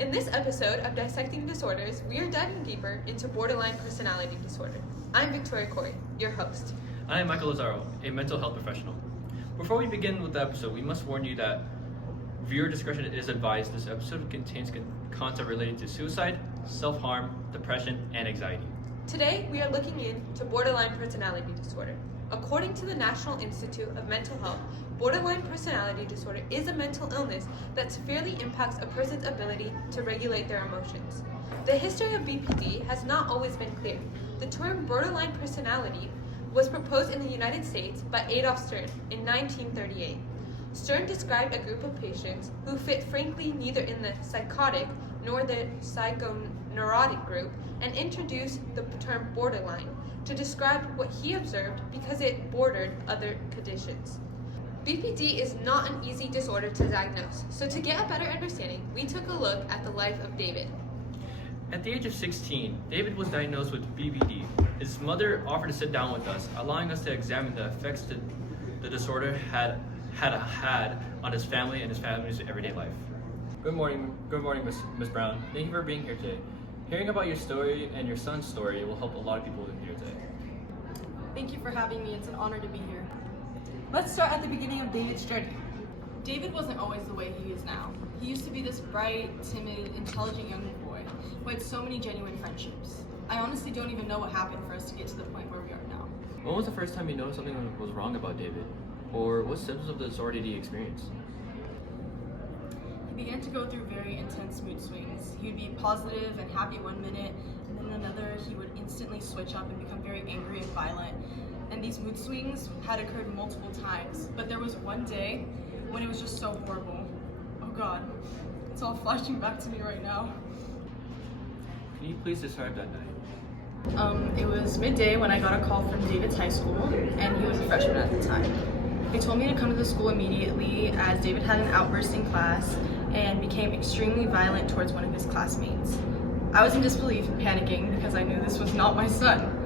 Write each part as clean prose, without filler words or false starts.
In this episode of Dissecting Disorders, we are diving deeper into borderline personality disorder. I'm Victoria Corey, your host. I am Michael Lazaro, a mental health professional. Before we begin with the episode, we must warn you that viewer discretion is advised. This episode contains content related to suicide, self-harm, depression, and anxiety. Today, we are looking into borderline personality disorder. According to the National Institute of Mental Health, borderline personality disorder is a mental illness that severely impacts a person's ability to regulate their emotions. The history of BPD has not always been clear. The term borderline personality was proposed in the United States by Adolf Stern in 1938. Stern described a group of patients who fit frankly neither in the psychotic nor the psychoneurotic group and introduced the term borderline to describe what he observed because it bordered other conditions. BPD is not an easy disorder to diagnose, so to get a better understanding, we took a look at the life of David. At the age of 16, David was diagnosed with BPD. His mother offered to sit down with us, allowing us to examine the effects the disorder had on his family and his family's everyday life. Good morning, Miss Brown. Thank you for being here today. Hearing about your story and your son's story will help a lot of people here today. Thank you for having me. It's an honor to be here. Let's start at the beginning of David's journey. David wasn't always the way he is now. He used to be this bright, timid, intelligent young boy who had so many genuine friendships. I honestly don't even know what happened for us to get to the point where we are now. When was the first time you noticed something was wrong about David? Or what symptoms of the disorder did he experience? He began to go through very intense mood swings. He would be positive and happy one minute, and then another he would instantly switch up and become very angry and violent. And these mood swings had occurred multiple times, but there was one day when it was just so horrible. Oh God, it's all flashing back to me right now. Can you please describe that night? It was midday when I got a call from David's high school, and he was a freshman at the time. They told me to come to the school immediately as David had an outburst in class and became extremely violent towards one of his classmates. I was in disbelief and panicking because I knew this was not my son.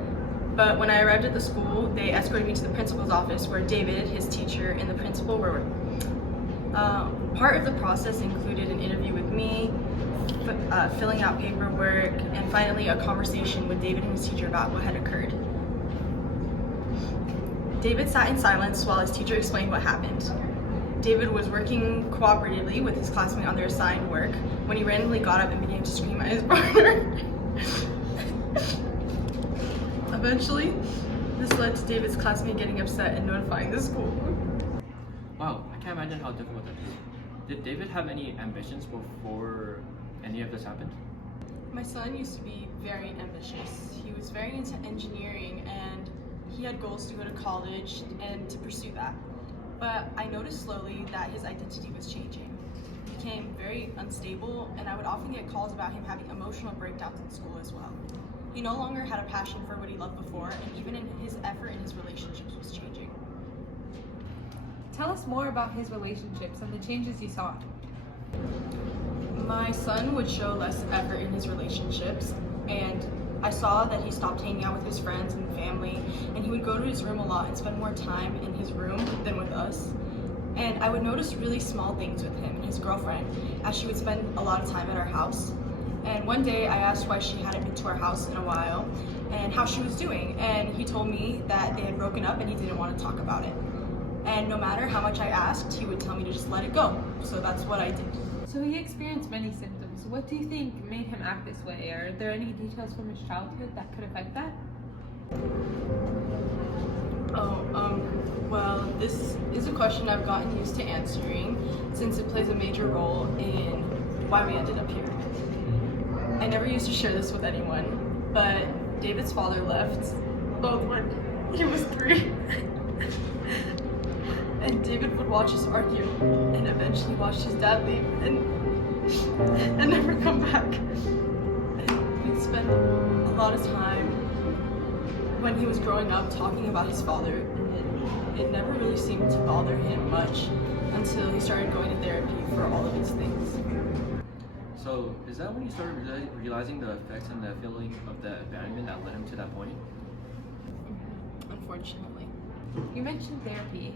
But when I arrived at the school, they escorted me to the principal's office where David, his teacher, and the principal were. Part of the process included an interview with me, filling out paperwork, and finally a conversation with David and his teacher about what had occurred. David sat in silence while his teacher explained what happened. David was working cooperatively with his classmate on their assigned work when he randomly got up and began to scream at his partner. Eventually, this led to David's classmate getting upset and notifying the school. Wow, I can't imagine how difficult that is. Did David have any ambitions before any of this happened? My son used to be very ambitious. He was very into engineering and he had goals to go to college and to pursue that. But I noticed slowly that his identity was changing. He became very unstable, and I would often get calls about him having emotional breakdowns in school as well. He no longer had a passion for what he loved before, and even in his effort in his relationships was changing. Tell us more about his relationships and the changes you saw. My son would show less effort in his relationships, and I saw that he stopped hanging out with his friends and family, and he would go to his room a lot and spend more time in his room than with us. And I would notice really small things with him and his girlfriend, as she would spend a lot of time at our house. And one day I asked why she hadn't been to our house in a while and how she was doing, and he told me that they had broken up and he didn't want to talk about it. And no matter how much I asked, he would tell me to just let it go. So that's what I did. So he experienced many symptoms. What do you think made him act this way? Are there any details from his childhood that could affect that? Well, this is a question I've gotten used to answering since it plays a major role in why we ended up here. I never used to share this with anyone, but David's father left both when he was 3. And David would watch us argue and eventually watch his dad leave and never come back. And we'd spend a lot of time when he was growing up talking about his father, and it never really seemed to bother him much until he started going to therapy for all of his things. So, is that when you started realizing the effects and the feeling of the abandonment that led him to that point? Unfortunately. You mentioned therapy.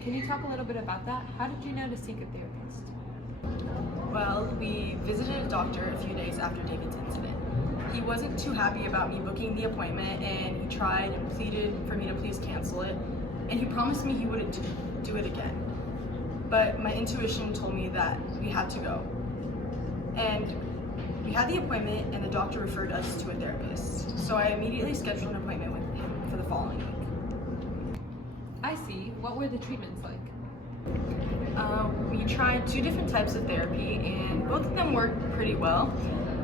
Can you talk a little bit about that? How did you know to seek a therapist? Well, we visited a doctor a few days after David's incident. He wasn't too happy about me booking the appointment, and he tried and pleaded for me to please cancel it, and he promised me he wouldn't do it again. But my intuition told me that we had to go. And we had the appointment, and the doctor referred us to a therapist. So I immediately scheduled an appointment with him for the following week. I see. What were the treatments like? We tried 2 different types of therapy, and both of them worked pretty well.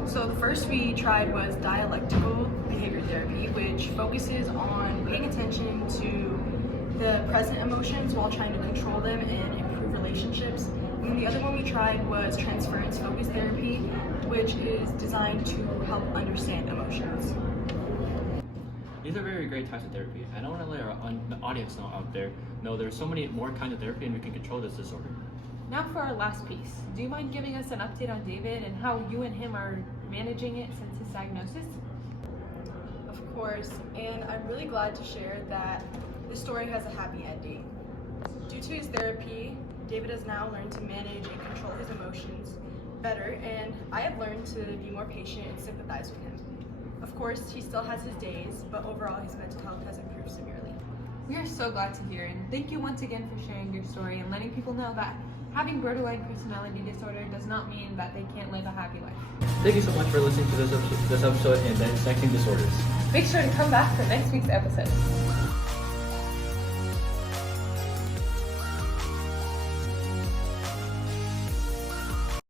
So the first we tried was dialectical behavior therapy, which focuses on paying attention to the present emotions while trying to control them and improve relationships. And the other one we tried was transference focused therapy, which is designed to help understand emotions. These are very great types of therapy. I don't want to let our audience know out there know there's so many more kinds of therapy and we can control this disorder. Now for our last piece. Do you mind giving us an update on David and how you and him are managing it since his diagnosis? Of course, and I'm really glad to share that this story has a happy ending. Due to his therapy, David has now learned to manage and control his emotions better, and I have learned to be more patient and sympathize with him. Of course, he still has his days, but overall his mental health has improved severely. We are so glad to hear, and thank you once again for sharing your story and letting people know that having borderline personality disorder does not mean that they can't live a happy life. Thank you so much for listening to this episode in Dissecting Disorders. Make sure to come back for next week's episode.